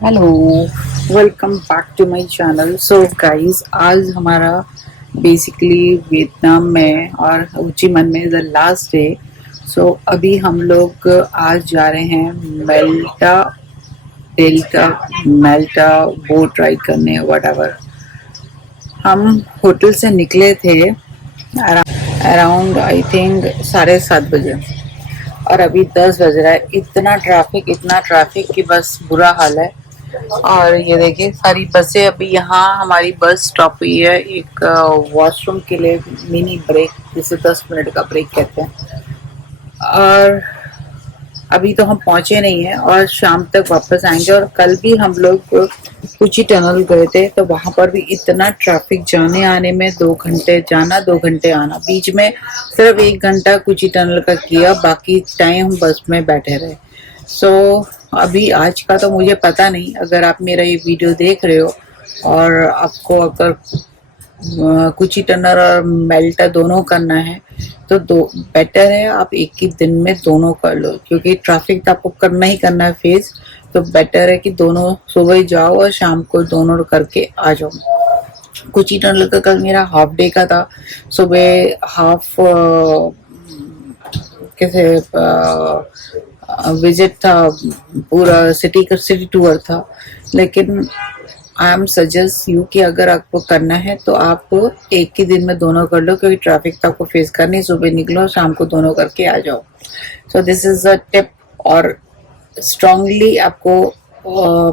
Hello, welcome back to my channel. So guys, आज हमारा basically Vietnam में और हो ची minh में द लास्ट डे। सो अभी हम लोग आज जा रहे हैं मेल्टा डेल्टा मेल्टा बोट राइड करने व्हाटएवर। हम होटल से निकले थे अराउंड आई थिंक 7:30 बजे और अभी 10 बज रहा है। इतना ट्रैफिक कि बस बुरा हाल है। और ये देखिए सारी बसें अभी यहाँ हमारी बस स्टॉप हुई है एक वॉशरूम के लिए, मिनी ब्रेक जिसे 10 मिनट का ब्रेक कहते हैं। और अभी तो हम पहुंचे नहीं हैं और शाम तक वापस आएंगे। और कल भी हम लोग कुची टनल गए थे तो वहां पर भी इतना ट्रैफिक, जाने आने में 2 घंटे जाना 2 घंटे आना। बीच में सिर्फ 1 घंटा कुची टनल का किया, बाकी टाइम हम बस में बैठे रहे। सो अभी आज का तो मुझे पता नहीं। अगर आप मेरा ये वीडियो देख रहे हो और आपको अगर कुची टनल और मेल्टा दोनों करना है तो दो बेटर है आप एक ही दिन में दोनों कर लो, क्योंकि ट्रैफिक तो आपको करना ही करना है फेस। तो बेटर है कि दोनों सुबह ही जाओ और शाम को दोनों करके आ जाओ। कुची टनल का कल मेरा हाफ डे का था। सुबह हाफ कैसे विजिट था, पूरा सिटी टूर था। लेकिन आई एम सजेस्ट यू कि अगर आपको करना है तो आप एक ही दिन में दोनों कर लो, क्योंकि ट्रैफिक तो आपको फेस करनी। सुबह निकलो शाम को दोनों करके आ जाओ। So this is a tip. और स्ट्रांगली आपको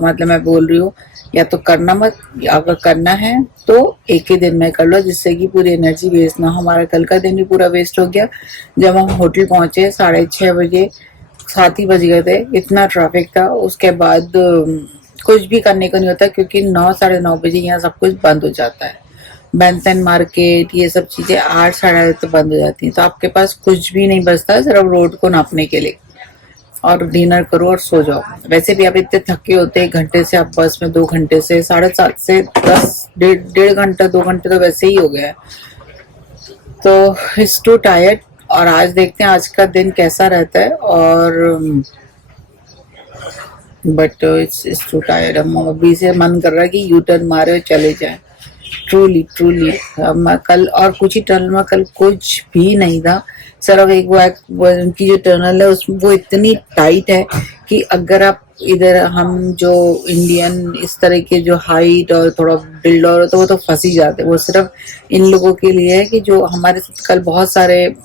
मतलब मैं बोल रही हूँ, या तो करना मत, या अगर करना है तो एक ही दिन में कर लो, जिससे कि पूरी एनर्जी वेस्ट ना हो। हमारा कल का दिन भी पूरा वेस्ट हो गया। जब हम होटल पहुंचे 6:30 बजे, 7 ही बज गए थे, इतना ट्रैफिक था। उसके बाद कुछ भी करने को नहीं होता, क्योंकि 9 साढ़े 9 बजे यहाँ सब कुछ बंद हो जाता है। बैंसन मार्केट ये सब चीजें 8 साढ़े 8 तो बंद हो जाती हैं। तो आपके पास कुछ भी नहीं बचता सिर्फ रोड को नापने के लिए। और डिनर करो और सो जाओ। वैसे भी आप इतने थके होते हैं, 1 घंटे से आप बस में, 2 घंटे से 7:30 से 10, डेढ़ घंटा 2 घंटे तो वैसे ही हो गया है। तो इट्स टू टायर्ड। और आज देखते हैं आज का दिन कैसा रहता है। और बट इट्स टू टायर्ड। हम अभी से मन कर रहा है कि यू टर्न मारे और चले जाए। ट्रूली ट्रूली कल और कुछ ही टनल में कल कुछ भी नहीं था। सिर्फ एक वो उनकी जो टनल है उसमें वो इतनी टाइट है कि अगर आप इधर हम जो इंडियन इस तरह के जो हाइट और थोड़ा बिल्ड और तो वो तो फंस ही जाते। वो सिर्फ इन लोगों के लिए है कि जो हमारे साथ कल बहुत सारे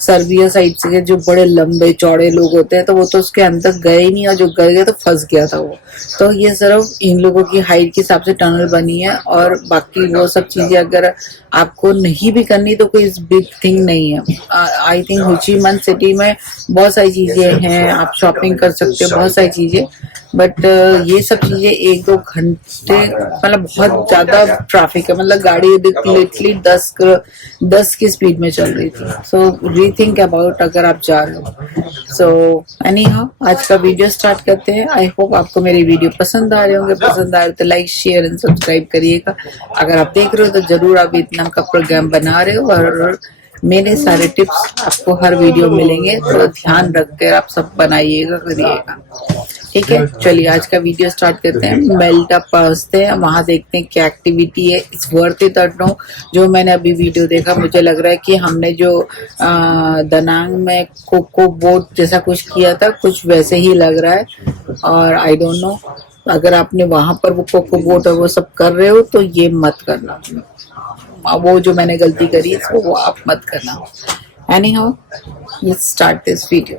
सर्बिया साइड से जो बड़े लंबे चौड़े लोग होते हैं, तो वो तो उसके अंदर गए ही नहीं, और जो गए तो फंस गया था वो। तो ये सिर्फ इन लोगों की हाइट के हिसाब से टनल बनी है। और बाकी वो सब चीजें अगर आपको नहीं भी करनी तो कोई बिग थिंग नहीं है। आई थिंक हो ची minh सिटी में बहुत सारी चीजें हैं, आप शॉपिंग कर सकते हो, बहुत सारी चीजें। बट ये सब चीजें 1-2 घंटे मतलब बहुत ज्यादा ट्रैफिक है। मतलब गाड़ी लिटरली 10 की स्पीड में चल रही थी। सो रीथिंक अबाउट अगर आप जा रहे हो। सो एनी हाउ, आज का वीडियो स्टार्ट करते हैं। आई होप आपको मेरी वीडियो पसंद आ रहे होंगे। पसंद आए तो लाइक शेयर एंड सब्सक्राइब करिएगा। अगर आप देख रहे हो तो जरूर आप वियतनाम का प्रोग्राम बना रहे हो, और मेरे सारे टिप्स आपको हर वीडियो मिलेंगे, तो ध्यान रखकर आप सब बनाइएगा, करिएगा। ठीक है, चलिए आज का वीडियो स्टार्ट करते हैं। मेल्टा पहुंचते हैं, वहां देखते हैं क्या एक्टिविटी है। इट्स वर्थ इट और नो। जो मैंने अभी वीडियो देखा, मुझे लग रहा है कि हमने जो दनांग में कोको बोट जैसा कुछ किया था, कुछ वैसे ही लग रहा है। और आई डोंट नो, अगर आपने वहां पर वो कोको बोट और वो सब कर रहे हो तो ये मत करना। वो जो मैंने गलती करी इसको वो आप मत करना। Any how, let's start this video.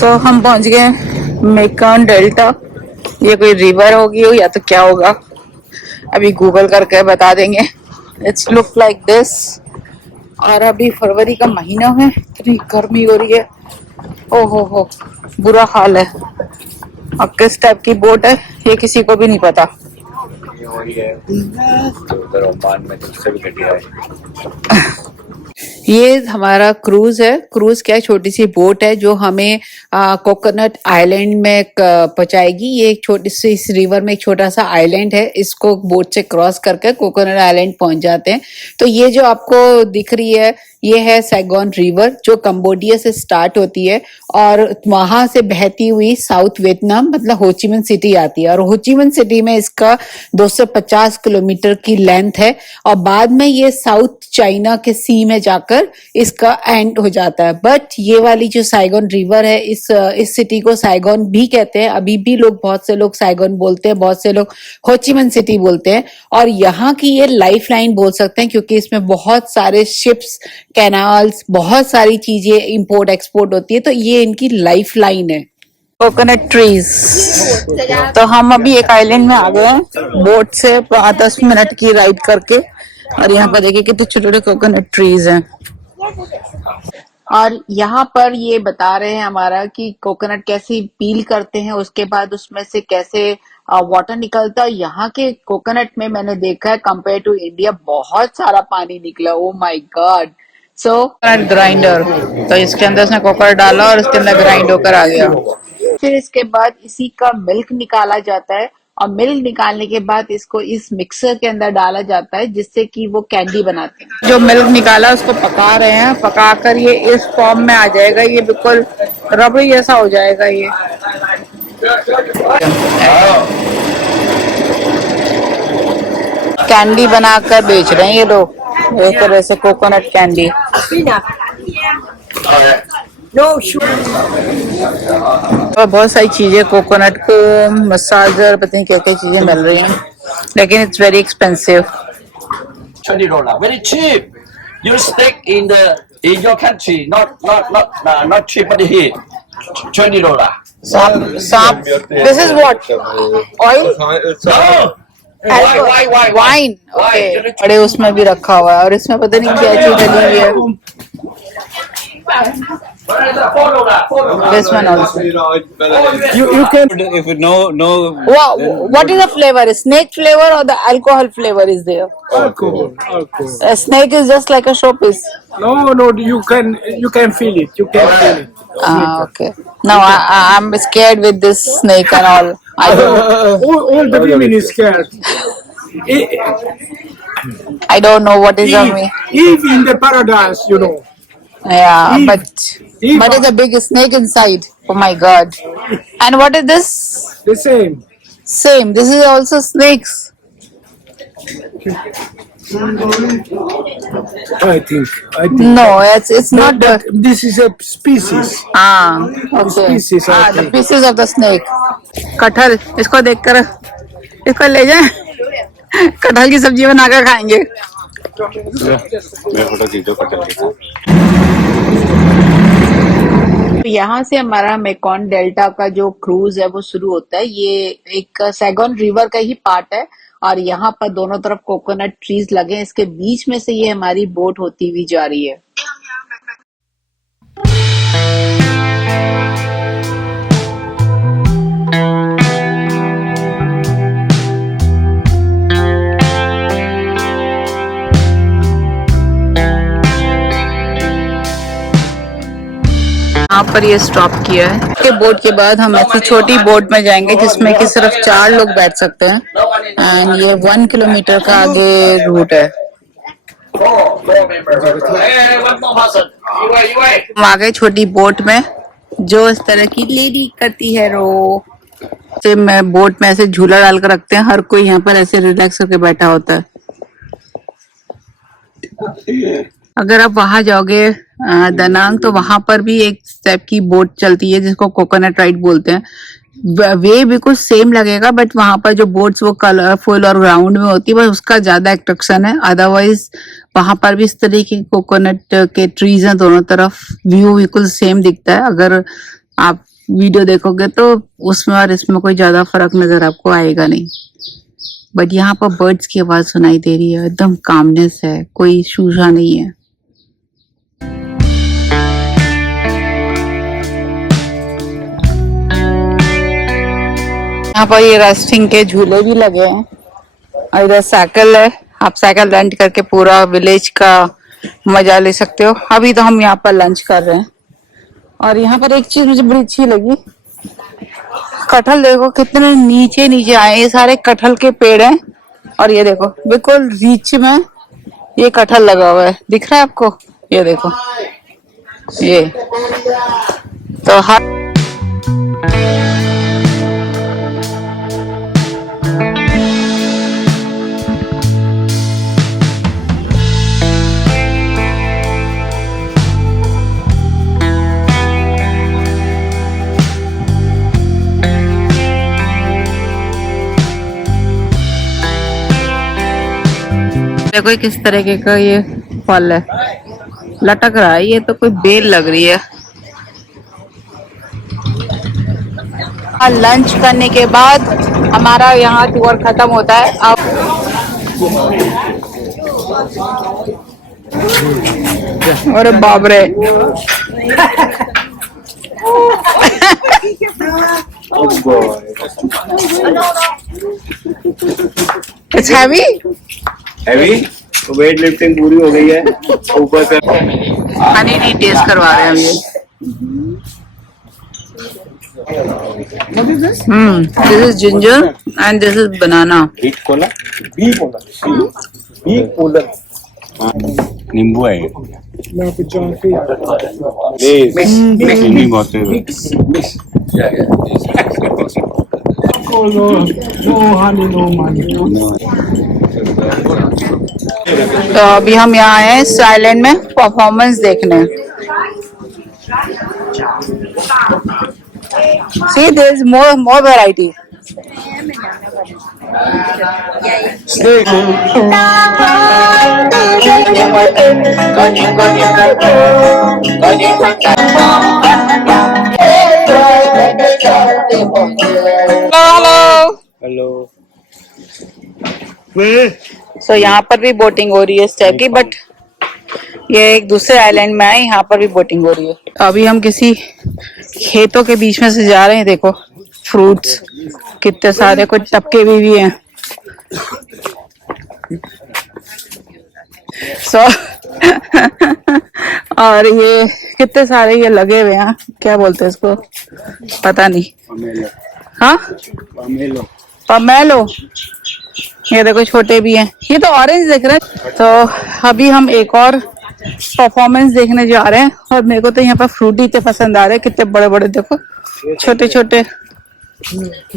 तो हम पहुंच गए मेकॉन डेल्टा। ये कोई रिवर होगी हो या तो क्या होगा, अभी गूगल करके बता देंगे। It's look like this. और अभी फरवरी का महीना है, इतनी गर्मी हो रही है, ओहो हो, बुरा हाल है। अब किस टाइप की बोट है ये किसी को भी नहीं पता। उधर ओमान में सबसे भी घटिया है। ये हमारा क्रूज है। क्रूज क्या, छोटी सी बोट है जो हमें कोकोनट आइलैंड में पहुंचाएगी। ये एक छोटी सी, इस रिवर में एक छोटा सा आइलैंड है, इसको बोट से क्रॉस करके कोकोनट आइलैंड पहुंच जाते हैं। तो ये जो आपको दिख रही है ये है सैगोन रिवर जो कंबोडिया से स्टार्ट होती है और वहां से बहती हुई साउथ वियतनाम मतलब होचिमिन सिटी आती है और होचिमिन सिटी में इसका 250 किलोमीटर की लेंथ है और बाद में ये साउथ चाइना के सी में जाकर इसका एंड हो जाता है। बट ये वाली जो साइगोन रिवर है इस सिटी को साइगोन भी कहते हैं। अभी भी लोग बहुत से लोग साइगोन बोलते हैं, बहुत से लोग होचिमिन सिटी बोलते हैं और यहाँ की ये लाइफ लाइन बोल सकते हैं क्योंकि इसमें बहुत सारे शिप्स, कैनाल्स, बहुत सारी चीजें इंपोर्ट एक्सपोर्ट होती है, तो ये इनकी लाइफ लाइन है। Coconut trees. तो हम अभी एक आइलैंड में आ गए हैं बोट से 10 मिनट की राइड करके और यहाँ पर देखिए कितने छोटे छोटे कोकोनट ट्रीज हैं और यहाँ पर ये बता रहे हैं हमारा कि कोकोनट कैसे पील करते हैं, उसके बाद उसमें से कैसे वाटर निकलता है। यहाँ के कोकोनट में मैंने देखा है कंपेयर टू इंडिया बहुत सारा पानी निकला। Oh my God. So grinder, तो इसके अंदर उसने कोकोनट डाला और इसके अंदर ग्राइंड होकर आ गया। फिर इसके बाद इसी का मिल्क निकाला जाता है और मिल्क निकालने के बाद इसको इस मिक्सर के अंदर डाला जाता है जिससे कि वो कैंडी बनाते हैं। जो मिल्क निकाला उसको पका रहे हैं, पकाकर ये इस फॉर्म में आ जाएगा, ये बिल्कुल रबड़ी जैसा हो जाएगा। ये कैंडी बनाकर बेच रहे हैं ये लोग, एक तरह से कोकोनट कैंडी। और बहुत सारी चीजें कोकोनट को मसाजर पता नहीं क्या क्या चीजें मिल रही हैं लेकिन it's very expensive. $20, very cheap. You stick in your country, not cheap but here. $20. Some this is what oil? No. Why? Wine. Okay. बड़े उसमें भी रखा हुआ है और इसमें पता नहीं क्या चीज डली हुई है। This one also. You can if no. What is the flavor? Snake flavor or the alcohol flavor is there? Alcohol. A snake is just like a showpiece. No. You can feel it. You can feel it. Okay. No, I'm scared with this snake and all. I don't. All the women is scared. I don't know what is on me. Eve in the paradise, you know. Yeah, Eve. but it's a big snake inside. Oh my god. And what is this? The same. Same. This is also snakes. I think. No, it's not the. This is a species. Okay. Species. I The think. pieces of the snake. कटहल, इसको देखकर इसको ले जाए, कटहल की सब्जी बनाकर खाएंगे। यहाँ से हमारा मेकॉन डेल्टा का जो क्रूज है वो शुरू होता है। ये एक सैगोन रिवर का ही पार्ट है और यहाँ पर दोनों तरफ कोकोनट ट्रीज लगे हैं, इसके बीच में से ये हमारी बोट होती हुई जा रही है। यहाँ पर ये स्टॉप किया है के बोट के बाद हम ऐसी छोटी बोट में जाएंगे जिसमें कि सिर्फ 4 लोग बैठ सकते हैं एंड ये 1 किलोमीटर का आगे रूट है। हम आ गए छोटी बोट में जो इस तरह की लेडी करती है रो से मैं बोट में ऐसे झूला डाल कर रखते हैं, हर कोई यहाँ पर ऐसे रिलैक्स होकर बैठा होता है। अगर आप वहां जाओगे दनांग तो वहां पर भी एक टाइप की बोट चलती है जिसको कोकोनट राइड बोलते हैं। वे बिल्कुल सेम लगेगा बट वहां पर जो बोट्स वो कलरफुल और राउंड में होती है बस उसका ज्यादा अट्रैक्शन है। अदरवाइज वहां पर भी इस तरीके के कोकोनट के ट्रीज हैं दोनों तरफ, व्यू बिल्कुल सेम दिखता है। अगर आप वीडियो देखोगे तो उसमें और इसमें कोई ज्यादा फर्क नजर आपको आएगा नहीं। बट यहाँ पर बर्ड्स की आवाज सुनाई दे रही है, एकदम कामनेस है, कोई शूशा नहीं है। यहाँ पर ये रेस्टिंग के झूले भी लगे हैं और इधर साइकिल है, आप साइकिल रेंट करके पूरा विलेज का मजा ले सकते हो। अभी तो हम यहाँ पर लंच कर रहे हैं और यहाँ पर एक चीज मुझे बड़ी अच्छी लगी, कटहल देखो कितने नीचे नीचे आए, ये सारे कटहल के पेड़ हैं और ये देखो बिल्कुल रीच में ये कटहल लगा हुआ है, दिख रहा है आपको? ये देखो, ये तो हर देखो ये किस तरीके का ये फल है, लटक रहा है। ये तो कोई बेल लग रही है। लंच करने के बाद हमारा यहाँ टूर खत्म होता है। अब अरे बाप रे it's heavy. Heavy weight lifting पूरी हो गई है ऊपर से। हनी टी टेस्ट करवा रहे हैं हम ये। This is ginger and this is banana. बीट कोला, बीट कोला, नींबू है। चीनी बहुत है। तो अभी हम यहाँ आए हैं इस आइलैंड में परफॉर्मेंस देखने। See, there is more variety. Hello. So यहाँ पर भी बोटिंग हो रही है इस टाइप की, बट ये एक दूसरे आइलैंड में है, यहाँ पर भी बोटिंग हो रही है। अभी हम किसी खेतों के बीच में से जा रहे हैं। देखो फ्रूट्स कितने सारे, कुछ टपके भी हैं। सो और ये कितने सारे ये लगे हुए हैं, क्या बोलते हैं इसको, पता नहीं। हाँ, पमेलो। ये देखो छोटे भी हैं, ये तो ऑरेंज दिख रहा है। तो अभी हम एक और परफॉर्मेंस देखने जा रहे हैं, और मेरे को तो यहाँ पर फ्रूट इतने पसंद आ रहे हैं, कितने बड़े बड़े देखो, छोटे छोटे।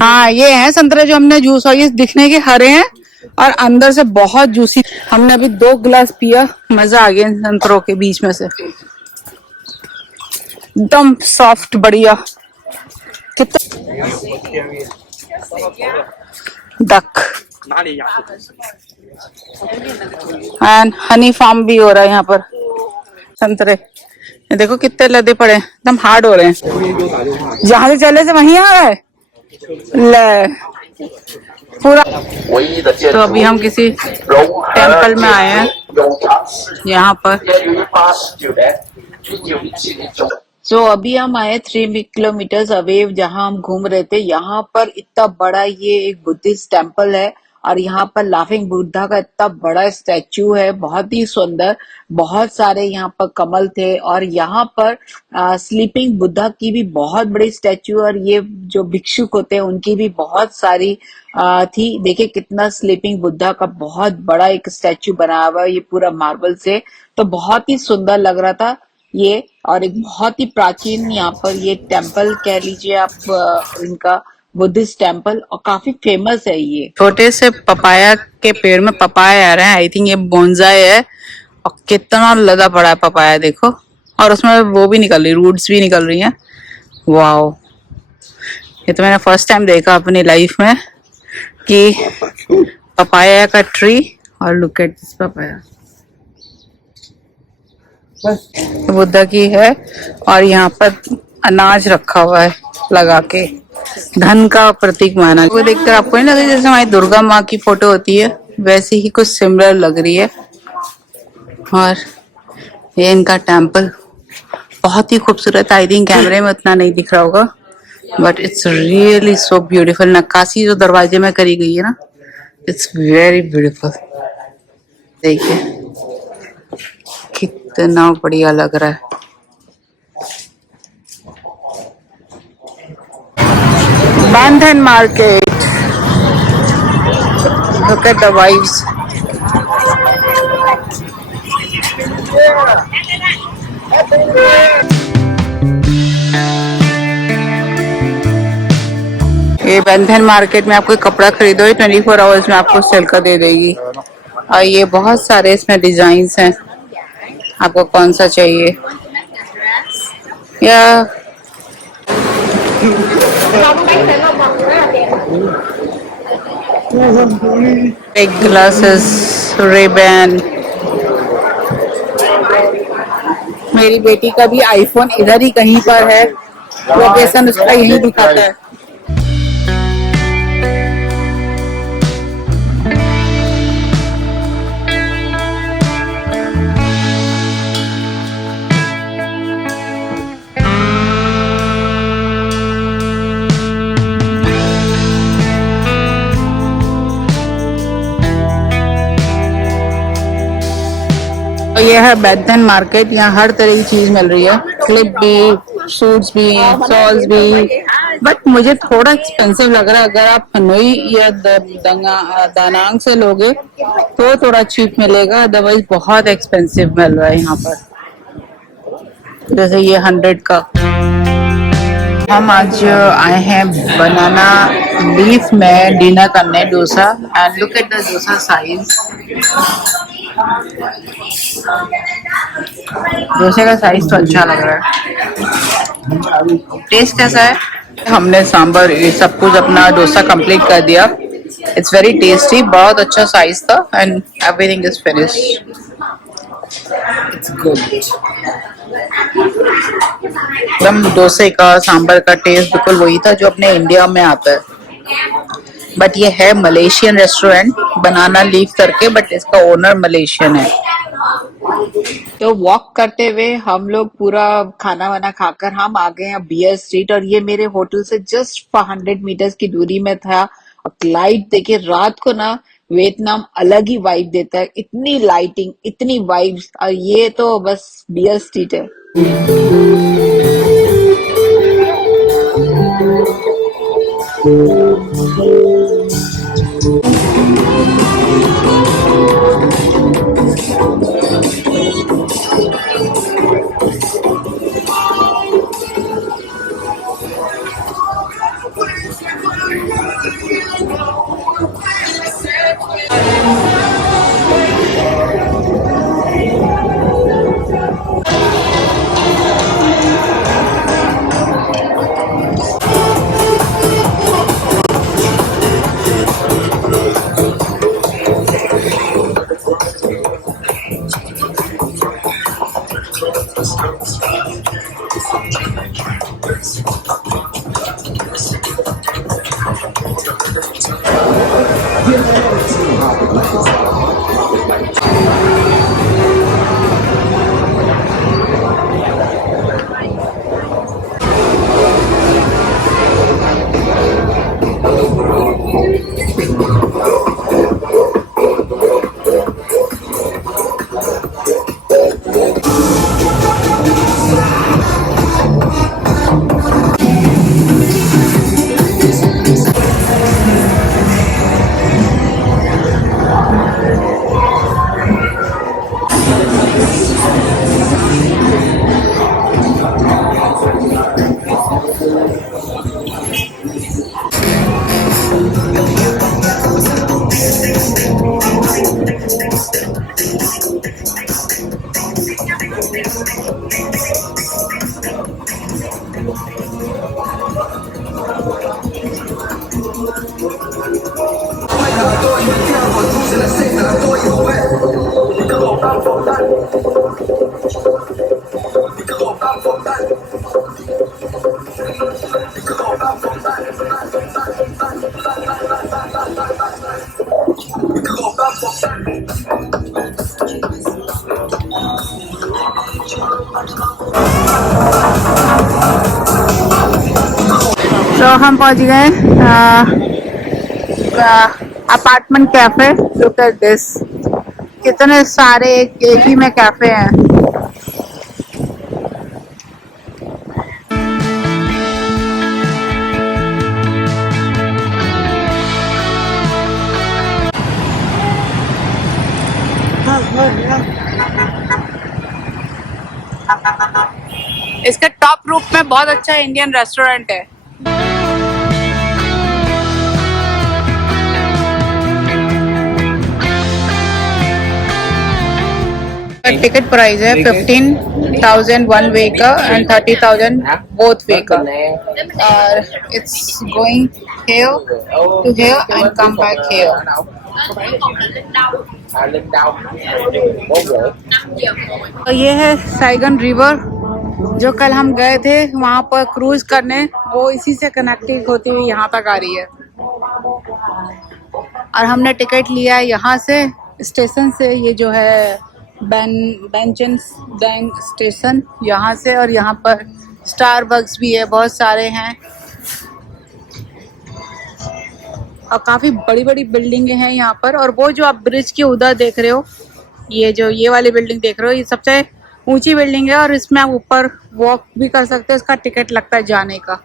हाँ ये है संतरे जो हमने जूस, और ये दिखने के हरे हैं और अंदर से बहुत जूसी। हमने अभी 2 गिलास पिया, मजा आ गया इन संतरों के बीच में से, एकदम सॉफ्ट बढ़िया। कितना डक एंड हनी फार्म भी हो रहा है यहाँ पर। संतरे ये देखो कितने लदे पड़े, एकदम हार्ड हो रहे हैं। जहां से चले से वहीं आ रहा है ले पूरा। तो अभी हम किसी टेम्पल में आए हैं यहाँ पर। तो अभी हम आए 3 किलोमीटर अवे, जहाँ हम घूम रहे थे। यहाँ पर इतना बड़ा ये एक बुद्धिस्ट टेम्पल है, और यहाँ पर लाफिंग बुद्धा का इतना बड़ा स्टैचू है, बहुत ही सुंदर। बहुत सारे यहाँ पर कमल थे, और यहाँ पर स्लीपिंग बुद्धा की भी बहुत बड़ी स्टैचू, और ये जो भिक्षुक होते हैं उनकी भी बहुत सारी थी। देखिए कितना स्लीपिंग बुद्धा का बहुत बड़ा एक स्टैचू बना हुआ है, ये पूरा मार्बल से। तो बहुत ही सुंदर लग रहा था ये, और एक बहुत ही प्राचीन यहाँ पर ये टेम्पल कह लीजिए आप, इनका बुद्धिस्ट टेम्पल, और काफी फेमस है ये। छोटे से पपाया के पेड़ में पपाया आ रहा है, आई थिंक ये बोनसाई है, और कितना लदा पड़ा है पपाया देखो, और उसमें वो भी निकल रही, रूट्स भी निकल रही हैं। वाओ, ये तो मैंने फर्स्ट टाइम देखा अपनी लाइफ में कि पपाया का ट्री। और look at this papaya, Buddha की है, और यहाँ पर अनाज रखा हुआ है लगा के, धन का प्रतीक माना। वो देखकर आपको नहीं लगे जैसे हमारी दुर्गा माँ की फोटो होती है, वैसे ही कुछ सिमिलर लग रही है। और ये इनका टेम्पल बहुत ही खूबसूरत, आई थिंक कैमरे में उतना नहीं दिख रहा होगा, but it's really so beautiful. नक्काशी जो दरवाजे में करी गई है ना, इट्स वेरी ब्यूटीफुल। देखिए कितना बढ़िया लग रहा है। Bandhan Market. Look at the vibes. ये बंधन मार्केट में आपको कपड़ा खरीदो, ये 24 आवर्स में आपको सेल कर दे देगी। और ये बहुत सारे इसमें डिजाइन्स हैं, आपको कौन सा चाहिए। या बिग ग्लासेस, रेबैन। मेरी बेटी का भी आईफोन इधर ही कहीं पर है, लोकेशन उसका यही दिखाता है। तो ये है बैधन मार्केट, यहाँ हर तरह की चीज मिल रही है, क्लिप भी, सूट्स भी, शॉल्स भी। बट मुझे थोड़ा एक्सपेंसिव लग रहा है। अगर आप हनोई या दानांग से लोगे तो थोड़ा चीप मिलेगा, अदरवाइज बहुत एक्सपेंसिव मिल रहा है यहाँ पर। जैसे ये 100 का। हम आज आए हैं बनाना लीफ में डिनर करने, dosa. And look at the dosa size. डोसे का साइज तो अच्छा लग रहा है। टेस्ट कैसा है? हमने सांबर ये सब कुछ अपना डोसा कंप्लीट कर दिया। इट्स वेरी टेस्टी, बहुत अच्छा साइज था and everything is finished. It's good. एकदम डोसे का सांबर का टेस्ट बिल्कुल वही था जो अपने इंडिया में आता है। बट ये है मलेशियन रेस्टोरेंट बनाना लीफ करके, बट इसका ओनर मलेशियन है। तो वॉक करते हुए हम लोग पूरा खाना वाना खाकर हम आ गए हैं बियर स्ट्रीट, और ये मेरे होटल से जस्ट 100 मीटर्स की दूरी में था। और लाइट देखिए, रात को ना वियतनाम अलग ही वाइब देता है, इतनी लाइटिंग, इतनी वाइब्स। और ये तो बस बियर स्ट्रीट है। तो हम पहुंच गए apartment cafe. Look at this, कितने सारे एक ही में कैफे हैं। में बहुत अच्छा इंडियन रेस्टोरेंट है। टिकट प्राइस है 15,000 वन वे का एंड 30,000 बोथ वे का, और it's going here to here and come back here. तो ये है साइगन रिवर, जो कल हम गए थे वहां पर क्रूज करने, वो इसी से कनेक्टेड होती हुई यहाँ तक आ रही है। और हमने टिकट लिया है यहाँ से स्टेशन से, ये जो है बेंचेंस डैंग स्टेशन, यहाँ से। और यहाँ पर स्टारबक्स भी है, बहुत सारे हैं, और काफ़ी बड़ी बड़ी बिल्डिंगें हैं यहाँ पर। और वो जो आप ब्रिज के उधर देख रहे हो, ये वाली बिल्डिंग देख रहे हो, ये सबसे ऊंची बिल्डिंग है, और इसमें आप ऊपर वॉक भी कर सकते हो, इसका टिकट लगता है जाने का।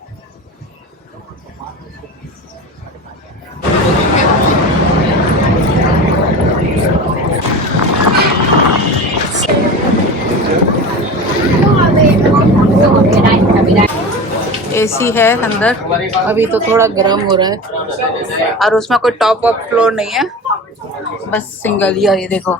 एसी है अंदर, अभी तो थोड़ा गर्म हो रहा है, और उसमें कोई टॉप अप फ्लोर नहीं है, बस सिंगल ही है। ये देखो।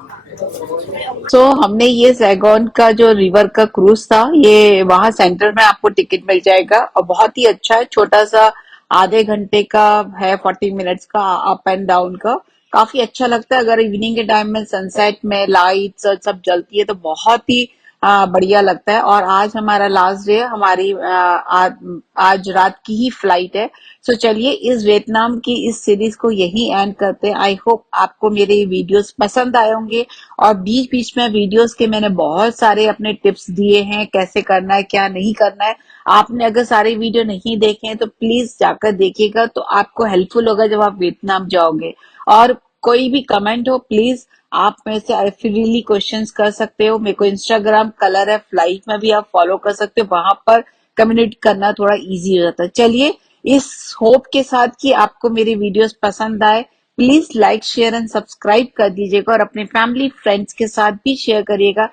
हमने ये सैगोन का जो रिवर का क्रूज था, ये वहां सेंटर में आपको टिकट मिल जाएगा, और बहुत ही अच्छा है, छोटा सा आधे घंटे का है, 40 मिनट्स का अप एंड डाउन का। काफी अच्छा लगता है, अगर इवनिंग के टाइम में सनसेट में लाइट्स और सब जलती है तो बहुत ही बढ़िया लगता है। और आज हमारा लास्ट डे है, हमारी आज रात की ही फ्लाइट है। सो चलिए इस वियतनाम की इस सीरीज को यही एंड करते हैं। आई होप आपको मेरे वीडियोस पसंद आए होंगे, और बीच बीच में वीडियोस के मैंने बहुत सारे अपने टिप्स दिए हैं, कैसे करना है क्या नहीं करना है। आपने अगर सारे वीडियो नहीं देखे हैं तो प्लीज जाकर देखिएगा, तो आपको हेल्पफुल होगा जब आप वियतनाम जाओगे। और कोई भी कमेंट हो प्लीज आप मेरे से फ्रीली क्वेश्चंस कर सकते हो। मेरे को इंस्टाग्राम कलर है फ्लाइट में भी आप फॉलो कर सकते हो, वहां पर कम्युनिकेट करना थोड़ा इजी हो जाता है। चलिए इस होप के साथ कि आपको मेरी वीडियोस पसंद आए, please like share and subscribe कर दीजिएगा, और अपने फैमिली फ्रेंड्स के साथ भी शेयर करिएगा।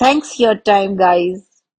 Thanks your time guys.